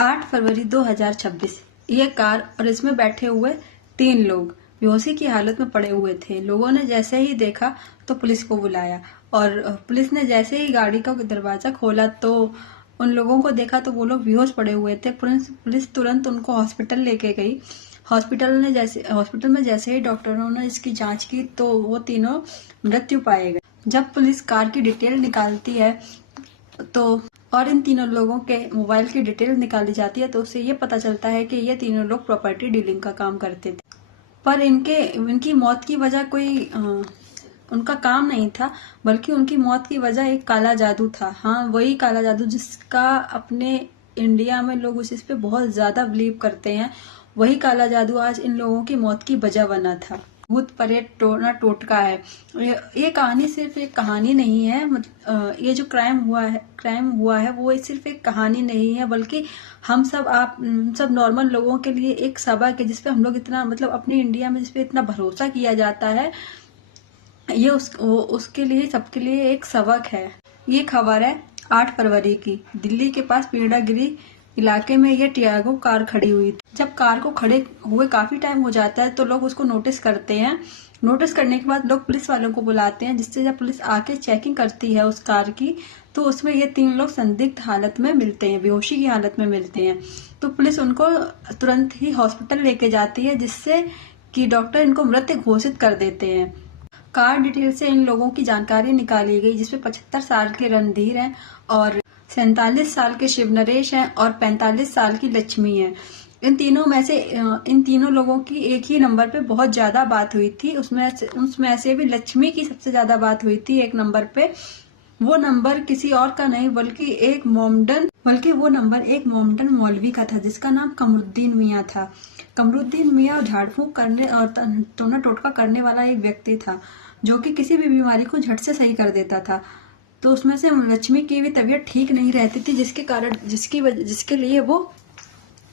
8 फरवरी 2026 ये कार और इसमें बैठे हुए 3 लोग बेहोशी की हालत में पड़े हुए थे। लोगों ने जैसे ही देखा तो पुलिस को बुलाया और पुलिस ने जैसे ही गाड़ी का दरवाजा खोला तो उन लोगों को देखा तो वो लोग बेहोश पड़े हुए थे। पुलिस तुरंत उनको हॉस्पिटल लेके गई। हॉस्पिटल में जैसे ही डॉक्टरों ने इसकी जांच की तो वो तीनों मृत्यु पाए गए। जब पुलिस कार की डिटेल निकालती है तो और इन तीनों लोगों के मोबाइल की डिटेल निकाली जाती है तो उससे ये पता चलता है कि ये तीनों लोग प्रॉपर्टी डीलिंग का काम करते थे। पर इनकी मौत की वजह कोई उनका काम नहीं था, बल्कि उनकी मौत की वजह एक काला जादू था। हाँ, वही काला जादू जिसका अपने इंडिया में लोग उस पे बहुत ज्यादा बिलीव करते हैं। वही काला जादू आज इन लोगों की मौत की वजह बना था। भूत प्रेत टोना टोटका है। ये कहानी सिर्फ एक कहानी नहीं है। ये जो क्राइम हुआ है वो सिर्फ एक कहानी नहीं है, बल्कि हम सब नॉर्मल लोगों के लिए एक सबक है, जिसपे हम लोग इतना अपने इंडिया में जिसपे इतना भरोसा किया जाता है। ये उसके लिए सबके लिए एक सबक है। ये खबर है 8 फरवरी की। दिल्ली के पास पीड़ागिरी इलाके में ये टियागो कार खड़ी हुई थी। जब कार को खड़े हुए काफी टाइम हो जाता है तो लोग उसको नोटिस करते हैं। नोटिस करने के बाद लोग पुलिस वालों को बुलाते हैं, जिससे जब पुलिस आके चेकिंग करती है उस कार की तो उसमें ये 3 लोग संदिग्ध हालत में मिलते हैं, बेहोशी की हालत में मिलते हैं। तो पुलिस उनको तुरंत ही हॉस्पिटल लेके जाती है, जिससे कि डॉक्टर इनको मृत घोषित कर देते हैं। कार डिटेल से इन लोगों की जानकारी निकाली गई, जिसमें 75 साल के रणधीर हैं और 47 साल के शिव नरेश हैं और 45 साल की लक्ष्मी है। इन तीनों लोगों की एक ही नंबर पे बहुत ज्यादा बात हुई थी। उसमें से भी लक्ष्मी की सबसे ज्यादा बात हुई थी एक नंबर पे। वो नंबर किसी और का नहीं बल्कि वो नंबर एक मोमडन मौलवी का था, जिसका नाम कमरुद्दीन मियाँ था। कमरुद्दीन मियाँ झाड़ फूक करने और टोना टोटका करने वाला एक व्यक्ति था, जो कि किसी भी बीमारी को झट से सही कर देता था। तो उसमें से लक्ष्मी की भी तबीयत ठीक नहीं रहती थी, जिसके लिए वो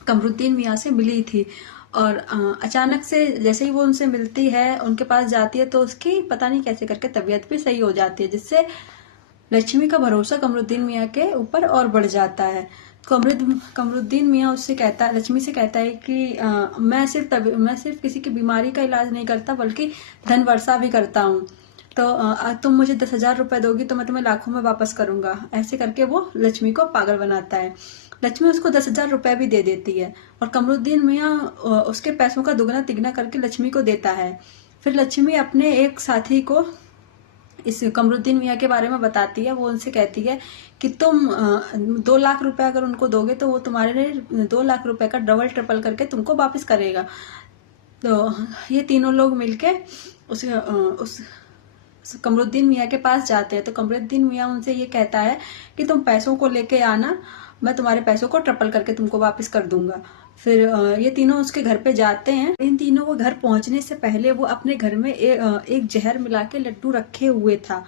कमरुद्दीन मियाँ से मिली थी। और अचानक से जैसे ही वो उनसे मिलती है, उनके पास जाती है, तो उसकी पता नहीं कैसे करके तबीयत भी सही हो जाती है, जिससे लक्ष्मी का भरोसा कमरुद्दीन मियाँ के ऊपर और बढ़ जाता है। कमरुद्दीन मियाँ लक्ष्मी से कहता है कि मैं सिर्फ किसी की बीमारी का इलाज नहीं करता, बल्कि धन वर्षा भी करता हूँ। तो तुम मुझे 10,000 रुपए दोगी तो मैं तुम्हें लाखों में वापस करूंगा। ऐसे करके वो लक्ष्मी को पागल बनाता है। लक्ष्मी उसको 10,000 रुपए भी दे देती है और कमरुद्दीन मियाँ उसके पैसों का दुगना तिगना करके लक्ष्मी को देता है। फिर लक्ष्मी अपने एक साथी को इस कमरुद्दीन मियाँ के बारे में बताती है। वो उनसे कहती है कि तुम 2 लाख रुपए अगर उनको दोगे तो वो तुम्हारे लिए 2 लाख रुपए का डबल ट्रिपल करके तुमको वापस करेगा। तो ये तीनों लोग मिलके उस कमरुद्दीन मियाँ के पास जाते हैं। तो कमरुद्दीन मियाँ उनसे ये कहता है कि तुम पैसों को लेके आना, मैं तुम्हारे पैसों को ट्रिपल करके तुमको वापस कर दूंगा। फिर ये तीनों उसके घर पे जाते हैं। इन तीनों को घर पहुंचने से पहले वो अपने घर में एक जहर मिला के लड्डू रखे हुए था।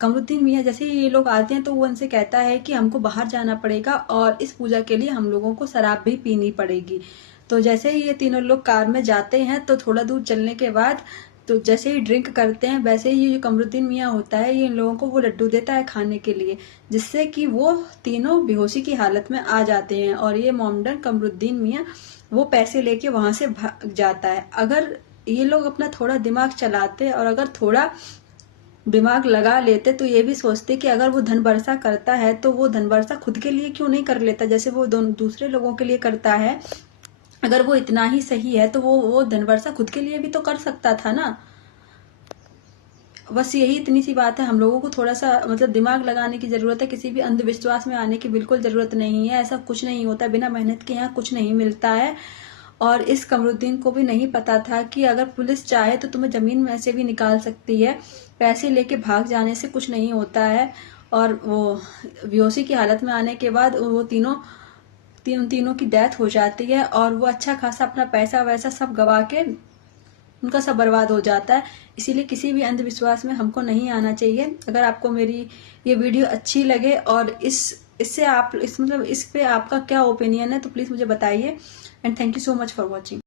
कमरुद्दीन मियाँ जैसे ही ये लोग आते हैं तो वो उनसे कहता है कि हमको बाहर जाना पड़ेगा और इस पूजा के लिए हम लोगों को शराब भी पीनी पड़ेगी। तो जैसे ही ये तीनों लोग कार में जाते हैं तो थोड़ा दूर चलने के बाद तो जैसे ही ड्रिंक करते हैं, वैसे ही ये कमरुद्दीन मियाँ होता है, ये इन लोगों को वो लड्डू देता है खाने के लिए, जिससे कि वो तीनों बेहोशी की हालत में आ जाते हैं। और ये मोमडन कमरुद्दीन मियाँ वो पैसे लेके वहां से भाग जाता है। अगर ये लोग अपना थोड़ा दिमाग चलाते और अगर थोड़ा दिमाग लगा लेते तो ये भी सोचते कि अगर वो धन वर्षा करता है तो वो धन वर्षा खुद के लिए क्यों नहीं कर लेता, जैसे वो दूसरे लोगों के लिए करता है। अगर वो इतना ही सही है तो वो धन वर्षा खुद के लिए भी तो कर सकता था ना। बस यही इतनी सी बात है। हम लोगों को थोड़ा सा दिमाग लगाने की जरूरत है। किसी भी अंधविश्वास में आने की बिल्कुल जरूरत नहीं है। ऐसा कुछ नहीं होता, बिना मेहनत के यहाँ कुछ नहीं मिलता है। और इस कमरुद्दीन को भी नहीं पता था कि अगर पुलिस चाहे तो तुम्हें जमीन में से भी निकाल सकती है। पैसे लेके भाग जाने से कुछ नहीं होता है। और वो बेहोशी की हालत में आने के बाद वो तीनों की डेथ हो जाती है और वो अच्छा खासा अपना पैसा वैसा सब गवा के उनका सब बर्बाद हो जाता है। इसीलिए किसी भी अंधविश्वास में हमको नहीं आना चाहिए। अगर आपको मेरी ये वीडियो अच्छी लगे और इस पे आपका क्या ओपिनियन है तो प्लीज मुझे बताइए। And thank you so much for watching.